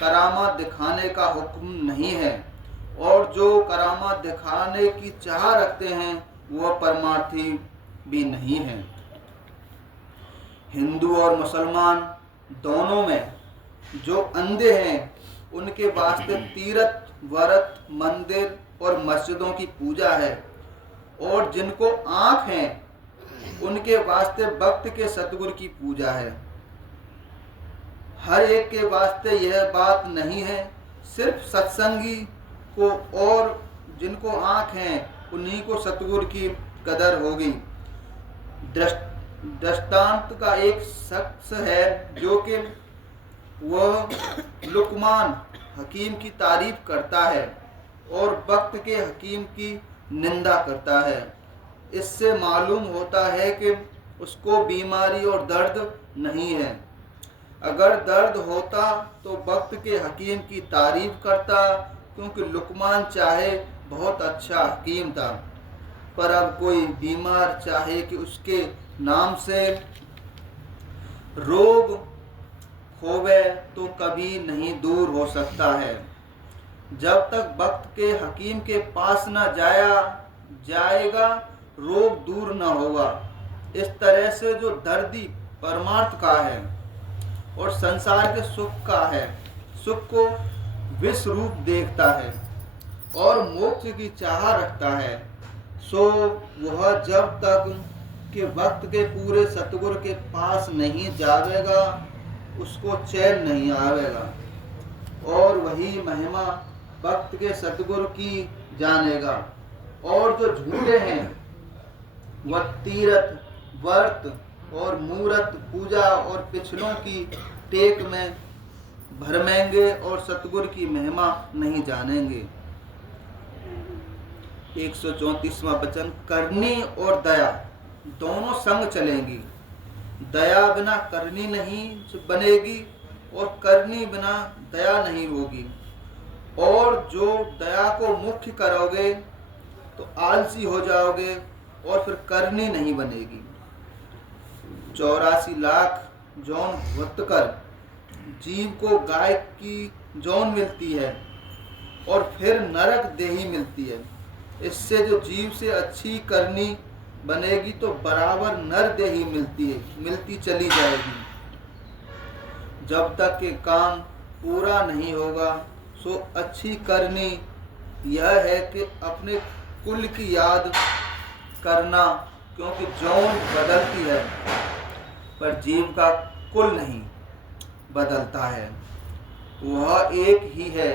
करामात दिखाने का हुक्म नहीं है, और जो करामात दिखाने की चाह रखते हैं वह परमार्थी भी नहीं है। हिंदू और मुसलमान दोनों में जो अंधे हैं उनके वास्ते तीर्थ, व्रत, मंदिर और मस्जिदों की पूजा है, और जिनको आँख हैं उनके वास्ते भक्त के सतगुरु की पूजा है। हर एक के वास्ते यह बात नहीं है, सिर्फ सत्संगी को और जिनको आँख हैं उन्हीं को सतगुरु की कदर होगी। दृष्टांत का एक शख्स है जो कि वह लुकमान हकीम की तारीफ करता है और वक्त के हकीम की निंदा करता है। इससे मालूम होता है कि उसको बीमारी और दर्द नहीं है। अगर दर्द होता तो वक्त के हकीम की तारीफ करता, क्योंकि लुकमान चाहे बहुत अच्छा हकीम था। पर अब कोई बीमार चाहे कि उसके नाम से रोग होवे तो कभी नहीं दूर हो सकता है। जब तक वक्त के हकीम के पास न जाएगा रोग दूर न होगा। इस तरह से जो दर्दी परमार्थ का है और संसार के सुख का है, सुख को विष रूप देखता है और मोक्ष की चाह रखता है, सो वह जब तक के वक्त के पूरे सतगुरु के पास नहीं जावेगा उसको चैन नहीं आवेगा, और वही महिमा भक्त के सतगुरु की जानेगा। और जो झूठे हैं वह तीर्थ, व्रत और मूर्त पूजा और पिछलों की टेक में भरमेंगे और सतगुरु की महिमा नहीं जानेंगे। 134वां वचन, करनी और दया दोनों संग चलेंगी। दया बिना करनी नहीं बनेगी और करनी बिना दया नहीं होगी। और जो दया को मुख्य करोगे तो आलसी हो जाओगे और फिर करनी नहीं बनेगी। 84 लाख जौन भुगत कर जीव को गाय की जौन मिलती है और फिर नरक देही मिलती है। इससे जो जीव से अच्छी करनी बनेगी तो बराबर नर देही मिलती चली जाएगी। जब तक के काम पूरा नहीं होगा सो अच्छी करनी यह है कि अपने कुल की याद करना, क्योंकि जौन बदलती है पर जीव का कुल नहीं बदलता है, वह एक ही है।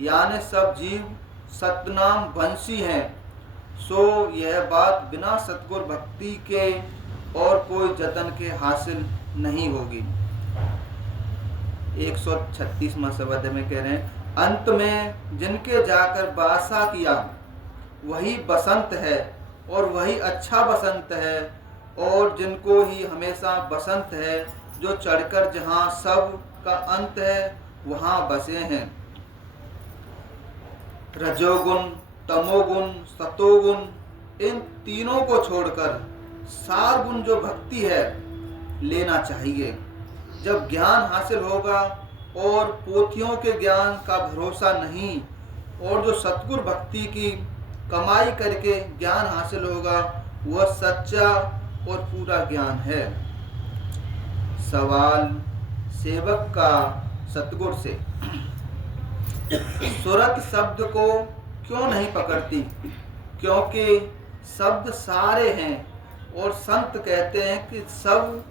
यानी सब जीव सतनाम वंशी हैं। सो यह बात बिना सतगुरु भक्ति के और कोई जतन के हासिल नहीं होगी। 136वां शब्द में कह रहे हैं, अंत में जिनके जाकर बासा किया वही बसंत है और वही अच्छा बसंत है, और जिनको ही हमेशा बसंत है, जो चढ़कर जहाँ सब का अंत है वहाँ बसे हैं। रजोगुण, तमोगुण, सतोगुण इन तीनों को छोड़कर सार गुण जो भक्ति है लेना चाहिए। जब ज्ञान हासिल होगा और पोथियों के ज्ञान का भरोसा नहीं, और जो सतगुरु भक्ति की कमाई करके ज्ञान हासिल होगा वह सच्चा और पूरा ज्ञान है। सवाल सेवक का सतगुरु से, सुरत शब्द को क्यों नहीं पकड़ती? क्योंकि शब्द सारे हैं और संत कहते हैं कि सब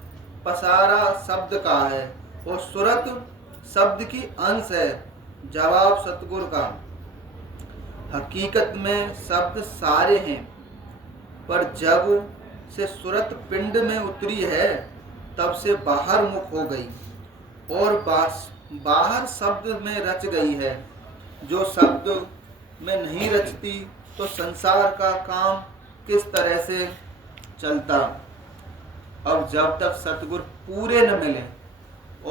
पसारा शब्द का है और सुरत शब्द की अंश है। जवाब सतगुरु का, हकीकत में शब्द सारे हैं, पर जब से सुरत पिंड में उतरी है तब से बाहर मुख हो गई और बाहर शब्द में रच गई है। जो शब्द में नहीं रचती तो संसार का काम किस तरह से चलता। अब जब तक सतगुरु पूरे न मिले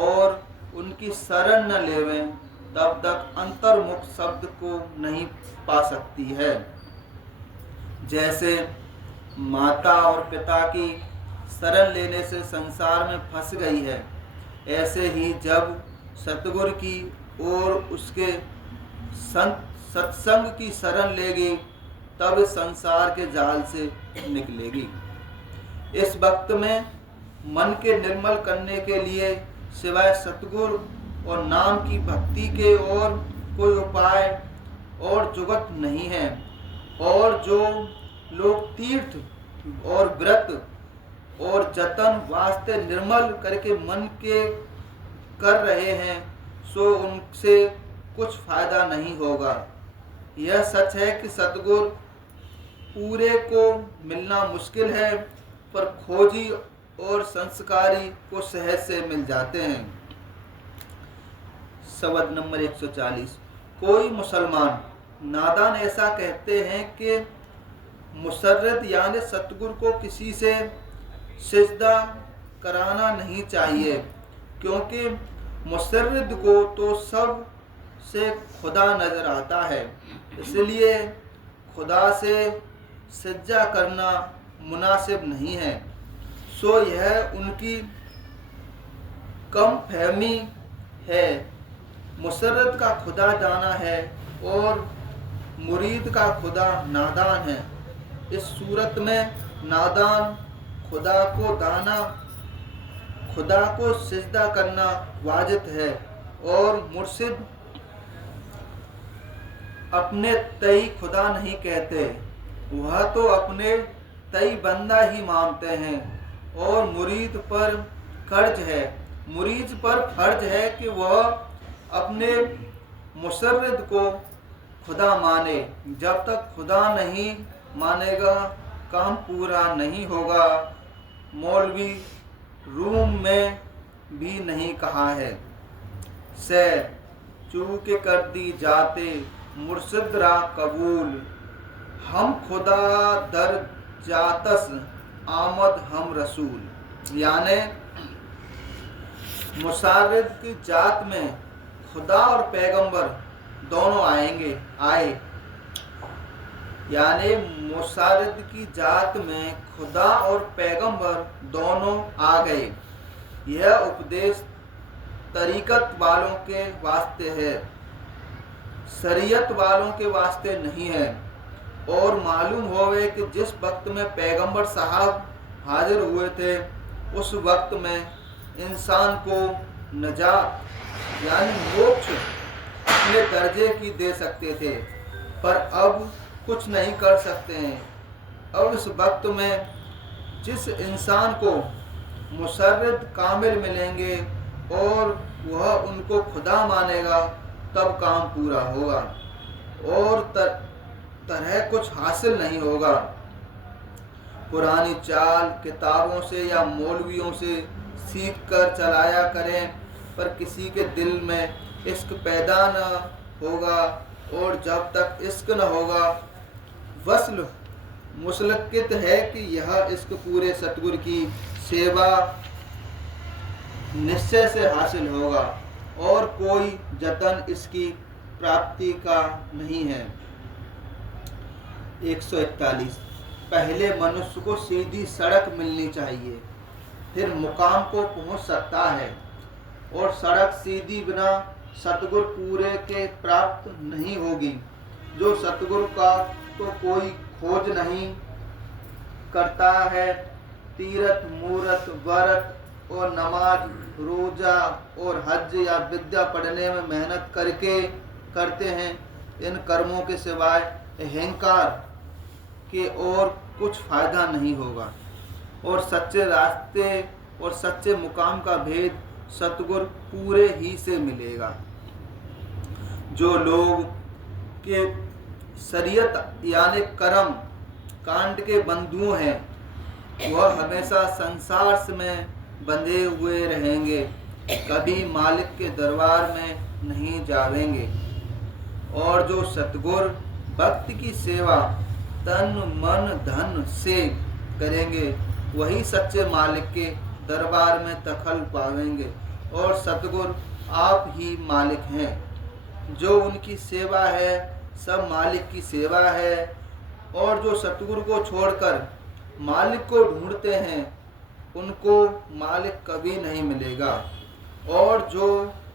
और उनकी शरण न लेवें तब तक अंतर्मुख शब्द को नहीं पा सकती है। जैसे माता और पिता की शरण लेने से संसार में फंस गई है, ऐसे ही जब सतगुरु की और उसके सत्संग की शरण लेगी, तब इस संसार के जाल से निकलेगी। इस वक्त में मन के निर्मल करने के लिए सिवाय सतगुरु और नाम की भक्ति के और कोई उपाय और जुगत नहीं है। और जो लोग तीर्थ और व्रत और जतन वास्ते निर्मल करके मन के कर रहे हैं, सो उनसे कुछ फायदा नहीं होगा। यह सच है कि सतगुरु पूरे को मिलना मुश्किल है, पर खोजी और संस्कारी को सहज से मिल जाते हैं। शब्द नंबर 140। कोई मुसलमान नादान ऐसा कहते हैं कि मुसर्रिद यानी सतगुरु को किसी से सिजदा कराना नहीं चाहिए, क्योंकि मुसर्रिद को तो सब से खुदा नजर आता है, इसलिए खुदा से सिजदा करना मुनासिब नहीं है। सो यह उनकी कम फहमी है। मुसर्रिद का खुदा दाना है और मुरीद का खुदा नादान है। इस सूरत में नादान खुदा को दाना, खुदा को सिजदा करना वाजिब है, और मुर्शिद अपने तई खुदा नहीं कहते, वह तो अपने तई बंदा ही मानते हैं। और मुरीद पर कर्ज है, मुरीद पर फर्ज है कि वह अपने मुसर्रिद को खुदा माने। जब तक खुदा नहीं मानेगा काम पूरा नहीं होगा। मौलवी रूम में भी नहीं कहा है, से चूके कर दी जाते मुर्शिद रा कबूल, हम खुदा दर जातस आमद हम रसूल। यानी मुसर्रिद की जात में खुदा और पैगंबर दोनों आए। यानी मुसर्रिद की जात में खुदा और पैगंबर दोनों आ गए। यह उपदेश तरीकत वालों के वास्ते है, शरीयत वालों के वास्ते नहीं है। और मालूम होवे कि जिस वक्त में पैगंबर साहब हाजिर हुए थे, उस वक्त में इंसान को नजात यानी मोक्ष अपने दर्जे की दे सकते थे, पर अब कुछ नहीं कर सकते हैं। अब इस वक्त में जिस इंसान को मुसर्रिद कामिल मिलेंगे और वह उनको खुदा मानेगा, तब काम पूरा होगा और तरह कुछ हासिल नहीं होगा। पुरानी चाल किताबों से या मौलवियों से सीख कर चलाया करें, पर किसी के दिल में इश्क पैदा न होगा, और जब तक इश्क न होगा वस्ल मुसलक्कित है कि यह इश्क पूरे सतगुरु की सेवा निश्चय से हासिल होगा, और कोई जतन इसकी प्राप्ति का नहीं है। 141। पहले मनुष्य को सीधी सड़क मिलनी चाहिए, फिर मुकाम को पहुंच सकता है, और सड़क सीधी बिना सतगुरु पूरे के प्राप्त नहीं होगी। जो सतगुरु का तो कोई खोज नहीं करता है, तीरथ मूरत व्रत और नमाज रोजा और हज या विद्या पढ़ने में मेहनत करते हैं। इन कर्मों के सिवाय अहंकार के और कुछ फायदा नहीं होगा, और सच्चे रास्ते और सच्चे मुकाम का भेद सतगुरु पूरे ही से मिलेगा। जो लोग के शरीयत यानी कर्म कांड के बंधु हैं, वह हमेशा संसार में बंधे हुए रहेंगे, कभी मालिक के दरबार में नहीं जावेंगे। और जो सतगुरु भक्ति की सेवा तन मन धन से करेंगे, वही सच्चे मालिक के दरबार में दखल पावेंगे, और सतगुरु आप ही मालिक हैं। जो उनकी सेवा है सब मालिक की सेवा है, और जो सतगुरु को छोड़कर मालिक को ढूंढते हैं, उनको मालिक कभी नहीं मिलेगा। और जो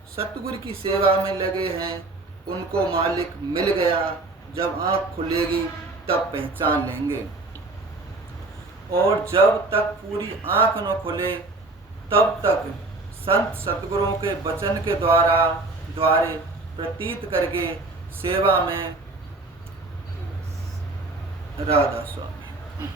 सतगुरु की सेवा में लगे हैं उनको मालिक मिल गया, जब आँख खुलेगी तब पहचान लेंगे। और जब तक पूरी आँख न खुले तब तक संत सतगुरुओं के वचन के द्वारे प्रतीत करके सेवा में। राधा स्वामी।